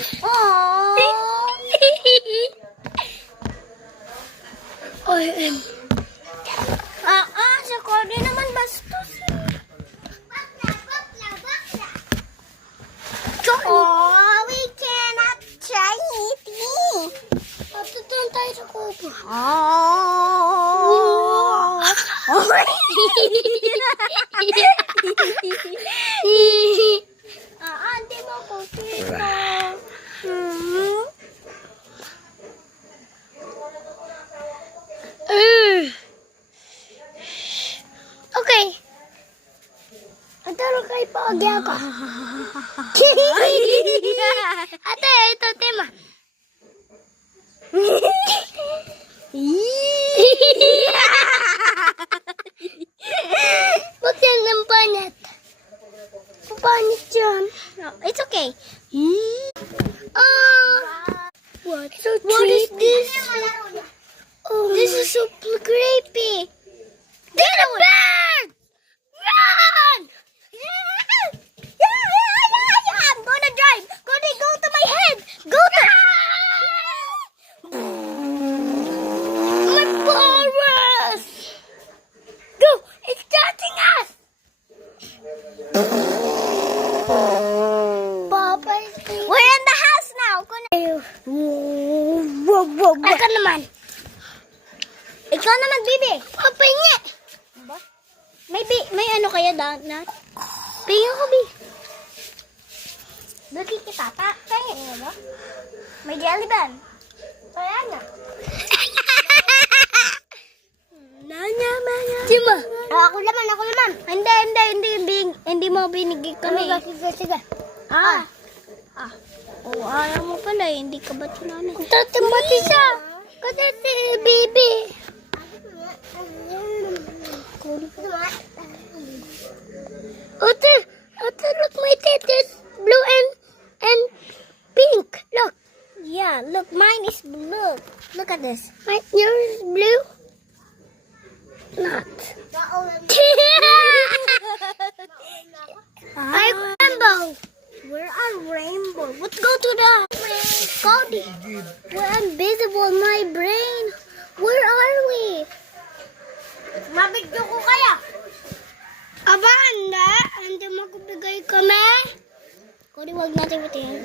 Aww. Ay, si Cody naman bastos. Oh, we cannot try it. Matutunan tayo sa kubo. Oh. Hindi mo ko kita. Okay. Antara kay paagi ako. Ate, ito tema. Ba't yan ng panat? Panit yan. No, it's okay. What is this? This is so creepy. There's a bird! Run! I'm gonna drive. Gonna go to my head. Go to... My powers! Go! It's catching us! Papa is... We're in the house now. Ikaw naman. Ikaw naman, bibi. Papa niya. May ano kaya na? Tingin ko, bi. Lagi kita, kaya ba? May jelly ban. Kaya na. Sima. Ako naman. Hindi mo binigay kami. Sige. Ayaw mo pala, hindi ka ba tunanin? Tatimati siya. Kasi si bibi. Otter, look, my tits blue and pink. Look. Yeah, look, mine is blue. Look at this. Yours is blue? Not. Rainbow. We're on rainbow. Let's go to the Cody. We're invisible, my brain. Where are we? Mabigyo ko kaya. Aba, hindi magubigay kami. Cody, wag natin matingin.